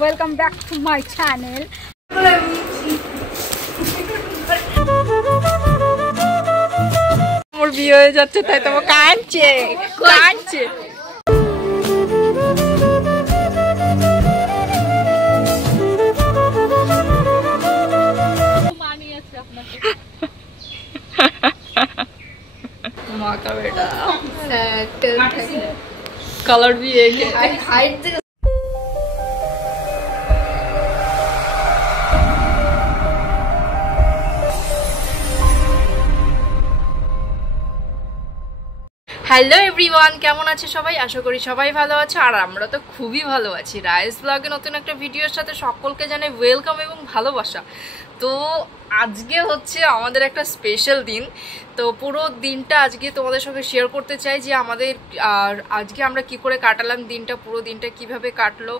Welcome back to my channel. আমার বিয়ে হয়ে যাচ্ছে তাই তো কাঁদছে কাঁদছে। माँ का बेटा कलर भी एक है। হ্যালো এভরিওয়ান, কেমন আছে সবাই? আশা করি সবাই ভালো আছে আর আমরা তো খুবই ভালো আছি। রাইস ব্লগে নতুন একটা ভিডিওর সাথে সকলকে জানাই ওয়েলকাম এবং ভালোবাসা। তো আজকে হচ্ছে আমাদের একটা স্পেশাল দিন, তো পুরো দিনটা আজকে তোমাদের সঙ্গে শেয়ার করতে চাই যে আমাদের আজকে আমরা কি করে কাটালাম দিনটা, পুরো দিনটা কিভাবে কাটলো।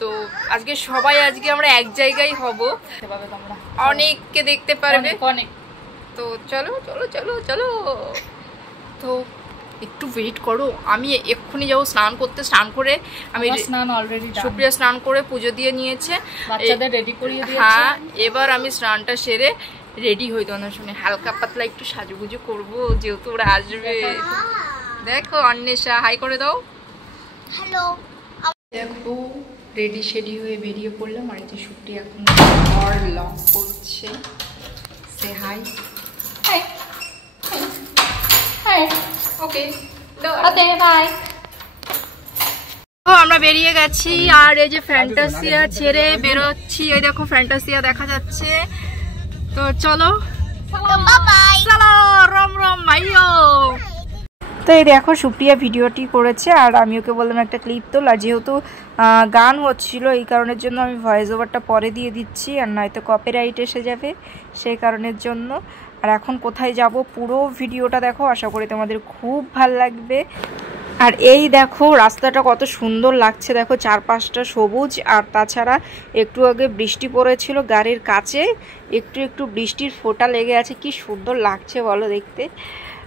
তো আজকে সবাই আমরা এক জায়গায় হব, অনেককে দেখতে পারবে অনেক। তো চলো চলো চলো চলো, তো একটু ওয়েট করো, আমি এক্ষুনি যাবো স্নান করতে। স্নান করে আমি সুপ্রিয়া স্নান করে পুজো দিয়ে নিয়েছে, বাচ্চাদের রেডি করিয়ে দিয়েছে। হ্যাঁ, এবার আমি স্নানটা সেরে রেডি হই তোমাদের শুনে হালকা পাতলা একটু সাজুগুজু করবো যেহেতু ওরা আসবে। দেখো অন্বেষা হাই করে দাও। হ্যালো, দেখো রেডি শেডি হয়ে বেরিয়ে পড়লাম। আর এই যে সুপ্রিয়া এখন ঘর লক করছে। সে hi. Hi hi. Okay okay bye. তো আমরা বেরিয়ে গেছি আর এই যে ফ্যান্টাসিয়া ছেড়ে বেরোচ্ছি। এই দেখো ফ্যান্টাসিয়া দেখা যাচ্ছে। তো চলো চলো রম রম ভাইও। তো এই দেখো সুপ্রিয়া ভিডিওটি করেছে আর আমি ওকে বললাম একটা ক্লিপ তোল। আর যেহেতু গান হচ্ছিল এই কারণের জন্য আমি ভয়েস ওভারটা পরে দিয়ে দিচ্ছি, আর নয়তো কপিরাইট এসে যাবে সেই কারণের জন্য। আর এখন কোথায় যাব পুরো ভিডিওটা দেখো, আশা করি তোমাদের খুব ভাল লাগবে। আর এই দেখো রাস্তাটা কত সুন্দর লাগছে, দেখো চারপাশটা সবুজ। আর তাছাড়া একটু আগে বৃষ্টি পড়েছিল, গাড়ির কাছে একটু একটু বৃষ্টির ফোঁটা লেগে আছে, কি সুন্দর লাগছে বলো দেখতে।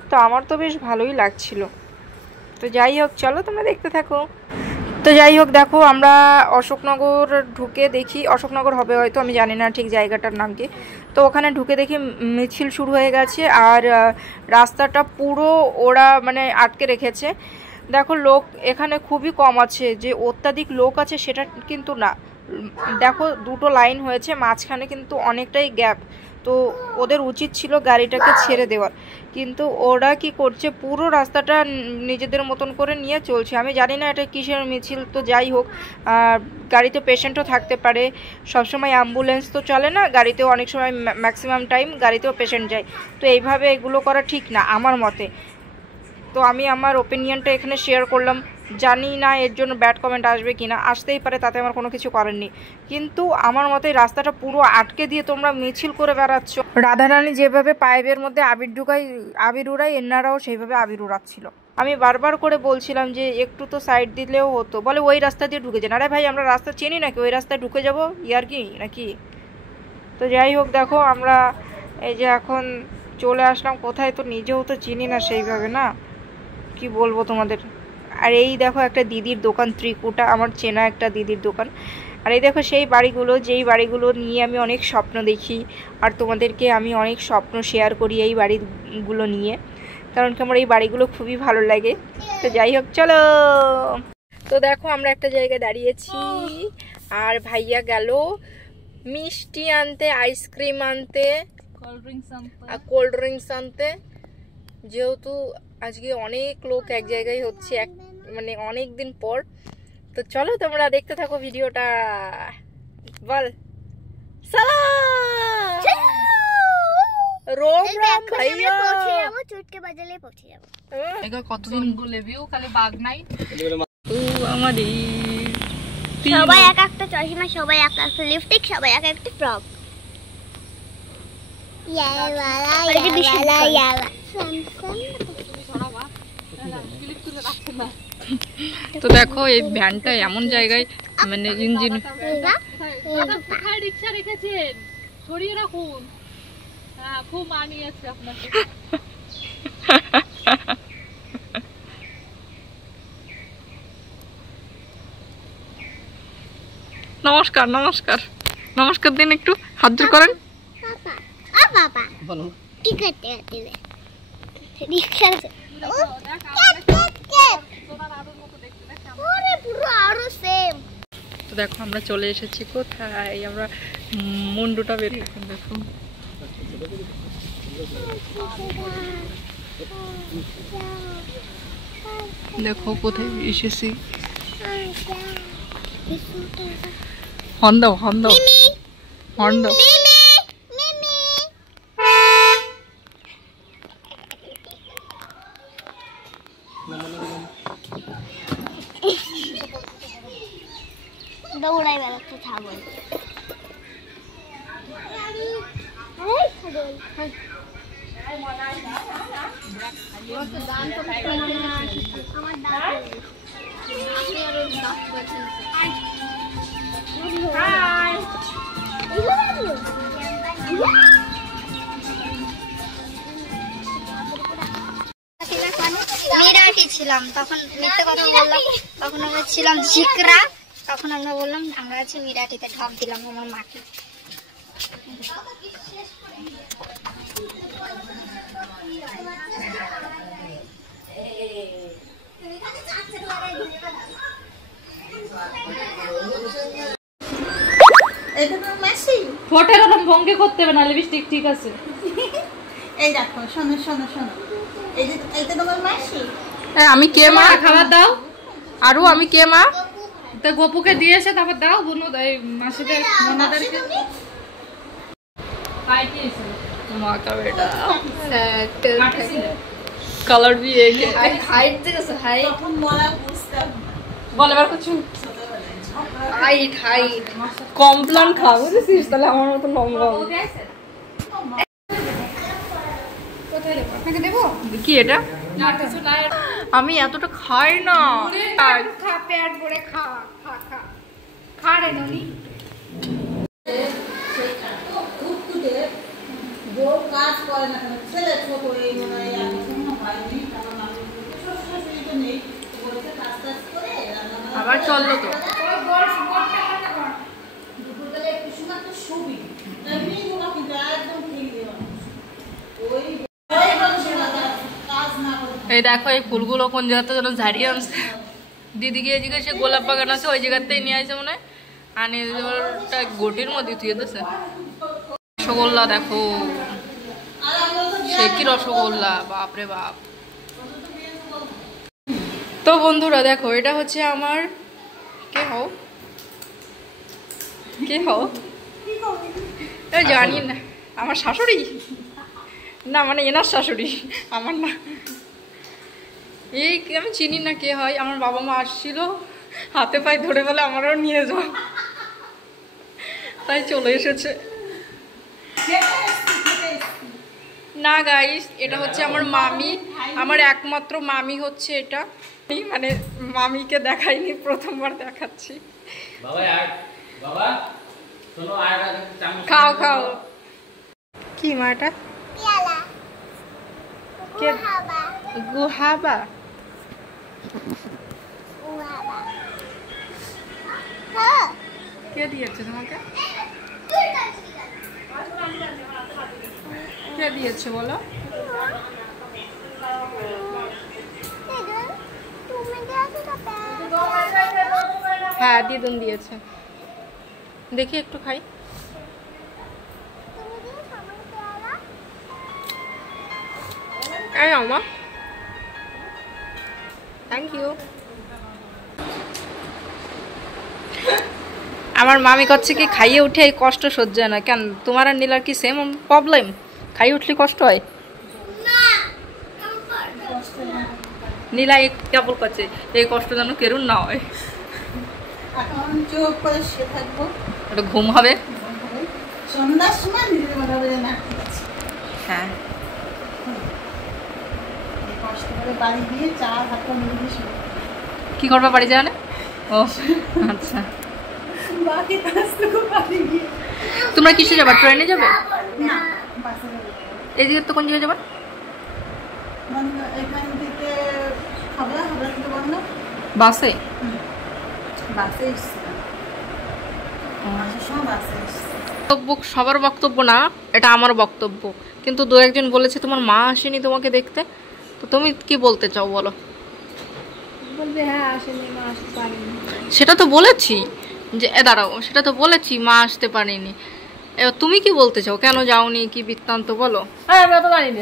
তো আমার তো বেশ ভালোই লাগছিল। তো যাই হোক চলো তোমরা দেখতে থাকো। তো যাই হোক দেখো আমরা অশোকনগর ঢুকে দেখি, অশোকনগর হবে হয়তো, আমি জানি না ঠিক জায়গাটার নাম কি। তো ওখানে ঢুকে দেখি মিছিল শুরু হয়ে গেছে আর রাস্তাটা পুরো ওরা মানে আটকে রেখেছে। দেখো লোক এখানে খুবই কম আছে, যে অত্যাধিক লোক আছে সেটা কিন্তু না। দেখো দুটো লাইন হয়েছে, মাঝখানে কিন্তু অনেকটাই গ্যাপ। তো ওদের উচিত ছিল গাড়িটাকে ছেড়ে দেওয়ার, কিন্তু ওরা কি করছে পুরো রাস্তাটা নিজেদের মতন করে নিয়ে চলছে। আমি জানি না এটা কিসের মিছিল। তো যাই হোক, গাড়িতে পেশেন্টও থাকতে পারে, সবসময় অ্যাম্বুলেন্স তো চলে না গাড়িতেও, অনেক সময় ম্যাক্সিমাম টাইম গাড়িতেও পেশেন্ট যায়। তো এইভাবে এগুলো করা ঠিক না আমার মতে। তো আমি আমার ওপিনিয়নটা এখানে শেয়ার করলাম, জানি না এর জন্য ব্যাড কমেন্ট আসবে কিনা, আসতেই পারে, তাতে আমার কোনো কিছু করার নেই। কিন্তু আমার মতে রাস্তাটা পুরো আটকে দিয়ে তোমরা মিছিল করে বেড়াচ্ছ। রাধারানী যেভাবে পাইপের মধ্যে আবির উড়াই, এনারাও সেইভাবে আবির উড়াচ্ছিল। আমি বারবার করে বলছিলাম যে একটু তো সাইড দিলেও হতো, বলে ওই রাস্তা দিয়ে ঢুকে যান। আরে ভাই আমরা রাস্তা চিনি নাকি, ওই রাস্তায় ঢুকে যাবো ইয়ার কি নাকি। তো যাই হোক দেখো আমরা এই যে এখন চলে আসলাম কোথায়, তো নিজেও তো চিনি না সেইভাবে, না কি বলবো তোমাদের। আর এই দেখো একটা দিদির দোকান, ত্রিকুটা, আমার চেনা একটা দিদির দোকান। আর এই দেখো সেই বাড়িগুলো, যেই বাড়িগুলো নিয়ে আমি অনেক স্বপ্ন দেখি আর তোমাদেরকে আমি অনেক স্বপ্ন শেয়ার করি এই বাড়িগুলো নিয়ে, কারণ কি আমার এই বাড়িগুলো খুবই ভালো লাগে। তো যাই হোক চলো। তো দেখো আমরা একটা জায়গায় দাঁড়িয়েছি আর ভাইয়া গেল মিষ্টি আনতে, আইসক্রিম আনতে, কোল্ড ড্রিঙ্কস আনতে। যেহেতু আজকে অনেক লোক এক জায়গায় হচ্ছে, মানে অনেক দিন পর। তো চলো তোমরা দেখতে থাকো ভিডিওটা। বল কতদিন আমাদের সবাই এক একটা চশমা, সবাই এক একটা লিপস্টিক, সবাই এক একটা ফ্রক। তো দেখো এই ভ্যানটা এমন জায়গায়, মানে ইঞ্জিন রিক্সা রেখেছেন, সরিয়ে রাখুন। হ্যাঁ খুব মানিয়েছে আপনাকে। নমস্কার নমস্কার নমস্কার দিন, একটু হাত জোর করেন। বাবা বলো কি করতে যাচ্ছিলে? রিকশা পুরো আরো সেম। তো দেখো আমরা চলে এসেছি কোথায়, আমরা মুন্ডুটা বের করুন, দেখুন দেখো কোথায় এসেছি। হর্ন দাও হর্ন দাও হর্ন দাও। দৌড়াই বেড়াচ্ছে ছাগল। মেরাঠি ছিলাম তখন, মিথ্যে কথা বললাম। তখন আমরা ছিলাম ঝিকরা, তখন আমরা বললাম আমরা আছি মিরাঠিতে, ঢপ দিলাম আমার মাকে। ফোটের ওরকম ভঙ্গি করতে হবে না, লিপস্টিক ঠিক আছে। এই দেখো, শোনো শোনো শোনো, এই যে এইটা তোমার মাসি। আমি কে মা? খাবার দাও। আরু আমি কে মা? তো গপুকে দিয়েছে, তারপর দাও বুনু, এই মাসিদের ননাদেরকে। काय की है माँ का बेटा कलर भी एक है। হাইট দেখছো? হাইট তখন বলা বুঝতাম বলে বার কিছু হাইট হাইট কমপ্লান খাও বুঝেছিস, তাহলে আমার মতো লম্বা হবে। কি এটা? আমি এতটা খাই না। खा पेट भरे खा खा खा खा रे ननी। বউ কাজ করে না কেন, ছেলে ছোট এই মনে হয় এখনো হয়নি, কারণ আমি শ্বশুর তো নেই, বলতে কাজ টাজ করে আবার চললো তো। দুপুরবেলা একটু সময় তো শুবি, এমনি ঘুমা কিন্তু একদম ঠিক দেওয়া ওই কাজ না করে। এই দেখো এই ফুলগুলো কোন জায়গাতে যেন ঝাড়িয়ে আনছে, দিদিকে এদিকে সে গোলাপ বাগান আছে ওই জায়গাতেই নিয়ে আসছে মনে হয়, আনে ওটা গোটির মধ্যে থুয়ে দিয়েছে। রসগোল্লা দেখো, সে কি রসগোল্লা, বাপরে বাপ। তো বন্ধুরা দেখো, এটা হচ্ছে আমার কে হও কে হও জানি না, আমার শাশুড়ি না, মানে এনার শাশুড়ি, আমার না। এই আমি চিনি না কে হয়, আমার বাবা মা আসছিল, হাতে পায়ে ধরে বলে আমারও নিয়ে যাও, তাই চলে এসেছে। না গাইস, এটা হচ্ছে আমার মামি, আমার একমাত্র মামি হচ্ছে এটা, মানে মামিকে দেখাইনি, প্রথমবার দেখাচ্ছি। খাও খাও। কি মা এটা? গুহাবা। কে দিয়েছে তোমাকে? কে দিয়েছে বলো? হ্যাঁ দিদুন দিয়েছে, দেখি একটু খাই। এই আমা, থ্যাংক ইউ। আমার মামি করছে কি খাইয়ে উঠে এই কষ্ট সহ্য হয় না কেন? তোমার আর নীলার কি সেম প্রবলেম? খাইয়ে উঠলে কষ্ট হয়? নীলা এই কেবল করছে এই কষ্ট যেন কেরুন না হয়। এখন চোখ করে শুয়ে থাকবো, একটু ঘুম হবে সন্ধ্যার সময় নিজের মতো করে না। হ্যাঁ, কষ্ট করে বাড়ি গিয়ে চা হাতে নিয়ে দিয়ে শুয়ে কি করবা বাড়ি যাওয়া? ও আচ্ছা, বাকি কাজটুকু বাড়ি গিয়ে। তোমরা কিসে যাবা? ট্রেনে যাবে? না, বাসে যাবো। এই দিকে তো কোন জায়গায় যাবা? এখান থেকে হাবড়া থেকে বন্ধ বাসে। বাসে এসেছিলাম। বাসে বক্তব্য সবার বক্তব্য না, এটা আমার বক্তব্য, কিন্তু দু একজন বলেছে তোমার মা আসেনি তোমাকে দেখতে, তো তুমি কি বলতে চাও বলো? বলবে হ্যাঁ আসেনি, মা আসতে পারেনি। সেটা তো বলেছি যে দাঁড়াও, সেটা তো বলেছি মা আসতে পারেনি। এবার তুমি কি বলতে চাও, কেন যাওনি, কি বৃত্তান্ত বলো? হ্যাঁ আমি তো জানি না,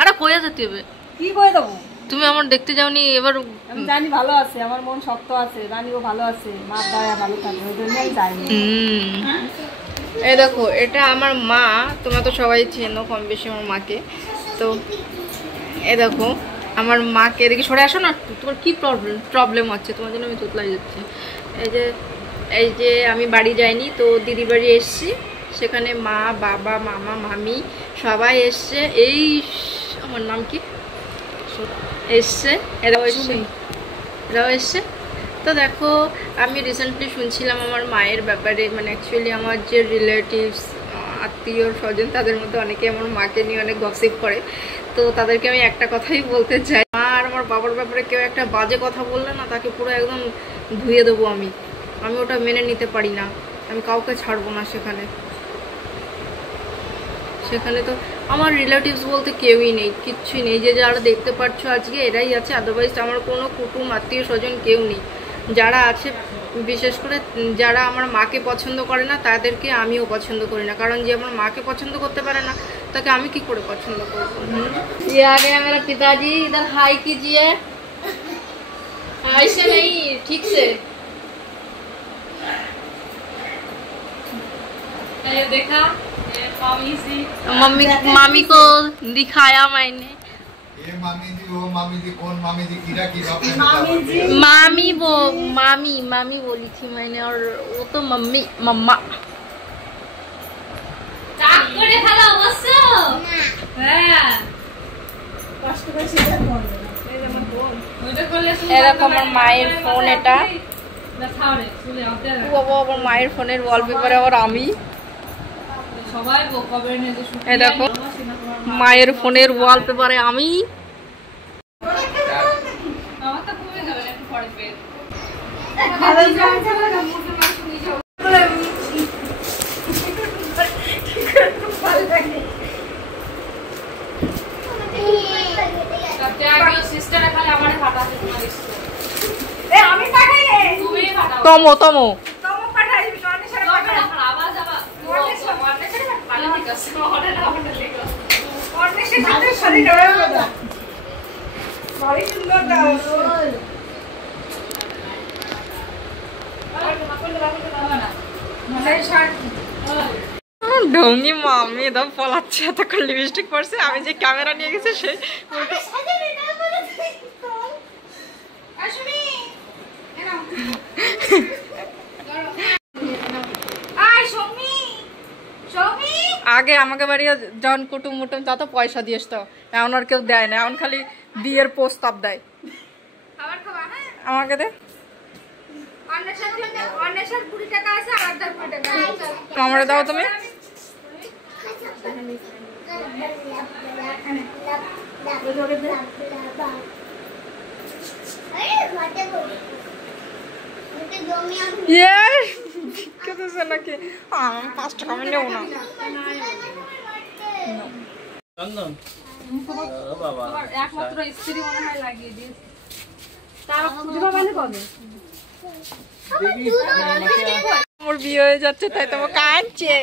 আরে কয়ে যেতে হবে, কি করে দেবো? তুমি আমার দেখতে যাওনি, এবার আমি জানি ভালো আছে, আমার মন শক্ত আছে, জানি ও ভালো আছে, মা দয়া ভালো থাকে, ওই জন্য আমি যাইনি। এই দেখো এটা আমার মা, তোমরা তো সবাই চেনো কম বেশি আমার মাকে। তো এই দেখো আমার মাকে, এদিকে সরে আসো না, তোমার কি প্রবলেম হচ্ছে, তোমার জন্য আমি তুতলাই যাচ্ছি। এই যে আমি বাড়ি যাইনি, তো দিদি বাড়ি এসছি, সেখানে মা বাবা মামা মামি সবাই এসছে। এই আমার নাম কি এসছে, এরাও এসছে। তো দেখো আমি রিসেন্টলি শুনছিলাম আমার মায়ের ব্যাপারে, মানে অ্যাকচুয়ালি আমার যে রিলেটিভস আত্মীয় স্বজন তাদের মধ্যে অনেকে আমার মাকে নিয়ে অনেক গসিপ করে। তো তাদেরকে আমি একটা কথাই বলতে চাই, মা আর আমার বাবার ব্যাপারে কেউ একটা বাজে কথা বললে না, তাকে পুরো একদম ধুয়ে দেবো আমি ওটা মেনে নিতে পারি না, আমি কাউকে ছাড়বো না। সেখানে তো আমার রিলেটিভস বলতে কেউই নেই, কিচ্ছুই নেই, যে যারা দেখতে পাচ্ছ আজকে এরাই আছে, আদারওয়াইজ আমার কোনো কুটুম আত্মীয় স্বজন কেউ নেই। যারা আছে বিশেষ করে যারা আমার মাকে পছন্দ করে না তাদেরকে আমিও পছন্দ করি না, কারণ যে আমার মাকে পছন্দ করতে পারে না তাকে আমি কি করে পছন্দ করবো? ये आ गया मेरा पिताजी, इधर हाई कीजिए, ऐसे नहीं ठीक से। ये देखा मामी को दिखाया मैंने। ये मामी जी, वो मामी जी, कौन मामी जी, कीड़ा कीड़ा मामी बोली थी मैंने, और वो तो मम्मा। এরকম আমার মায়ের ফোন, এটা আমার মায়ের ফোনের ওয়ালপেপারে আবার আমি, এই দেখো মায়ের ফোনের ওয়ালপেপারে আমি। তমো ঢঙ্গি মামি একদম পলাচ্ছে, এতক্ষণ লিপস্টিক পরছে, আমি যে ক্যামেরা নিয়ে গেছি সেই আগে আমাকে বাড়ি যখন কুটুম মুটুম তা তো পয়সা দিয়ে আসতো, এখন আর কেউ দেয় না, এখন খালি বিয়ের প্রস্তাব দেয়। আমাকে দে, আমার দাও তুমি। নাকি 5 টাকা আমি নেবো না। একমাত্র স্ত্রী মনে হয় লাগিয়ে দিস, আমার বিয়ে হয়ে যাচ্ছে তাই তোমার কাঁদছে।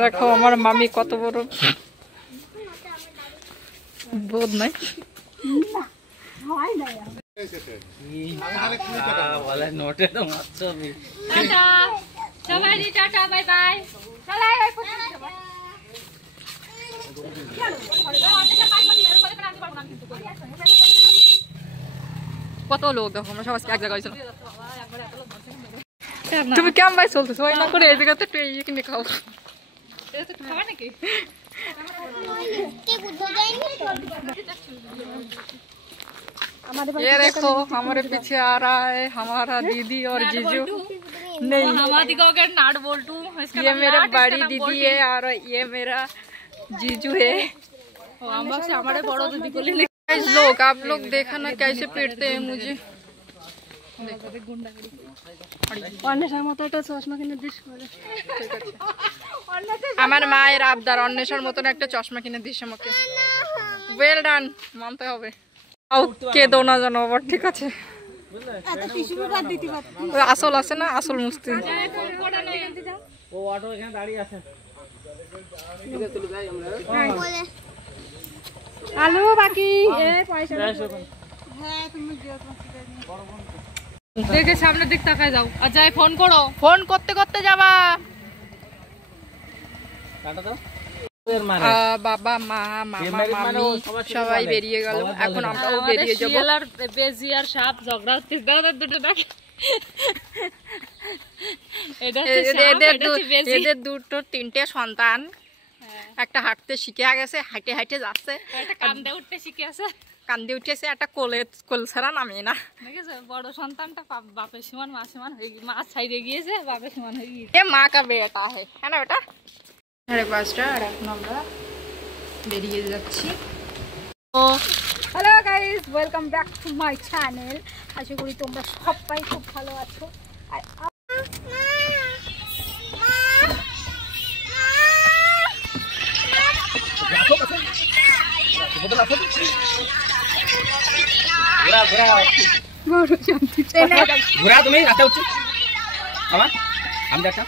দেখো আমার মামি কত বড় বোধ নাই। Tata bye bye. কত লোক দেখো, আমরা সবাই এক জায়গায় ছিল। তুমি কেমন ভাই চলতেছো ওই না করে এই জায়গাতে একটু এই কিনে খাও নাকি? ये देखो हमारे पीछे आ रहा है हमारा दीदी और जीजू। नहीं नाट बोल्टू, ये मेरा बड़ी दीदी है और ये मेरा जीजू है। हमारे बड़ो दीदी को लोग आप लोग देखा ना कैसे पीटते हैं मुझे। অন্বেষার মতো একটা চশমা কিনে দিস। আমার মায়ের আবদার অন্বেষার মতন একটা চশমা কিনে দিস আমাকে। ওয়েল ডান, মানতে হবে। কেঁদো না জানো আবার, ঠিক আছে? আসল আছে না, আসল মুস্তি। আলু বাকি দেখে সামনের দিক তাকায় যাও। আচ্ছা ফোন করো, ফোন করতে করতে যাবা। বাবা মা মামা মামি সবাই বেরিয়ে গেল, এখন আমরাও বেরিয়ে যাবো। বেজি আর সাপ ঝগড়া হচ্ছে। এদের দুটো তিনটে সন্তান, একটা হাঁটতে শিখে গেছে, হাঁটে হাঁটে যাচ্ছে, কান্দে উঠতে শিখে আছে, কান্দে উঠেছে, একটা কোল ছাড়া নামে না। দেখেছো বড় সন্তানটা বাপের সমান মা সমান হয়ে গিয়ে, মা ছাইড়ে গিয়েছে, বাপের সমান হয়ে গিয়েছে। এ মা কা বেটা হ্যাঁ না বেটা। 5:30 আর এখন আমরা বেরিয়ে যাচ্ছি। তো hello guys, welcome back to my channel. আশা করি তোমরা সবাই খুব ভালো আছো। আর ঘোরা তুমি রাস্তা উঠছি আমার আমি দেখা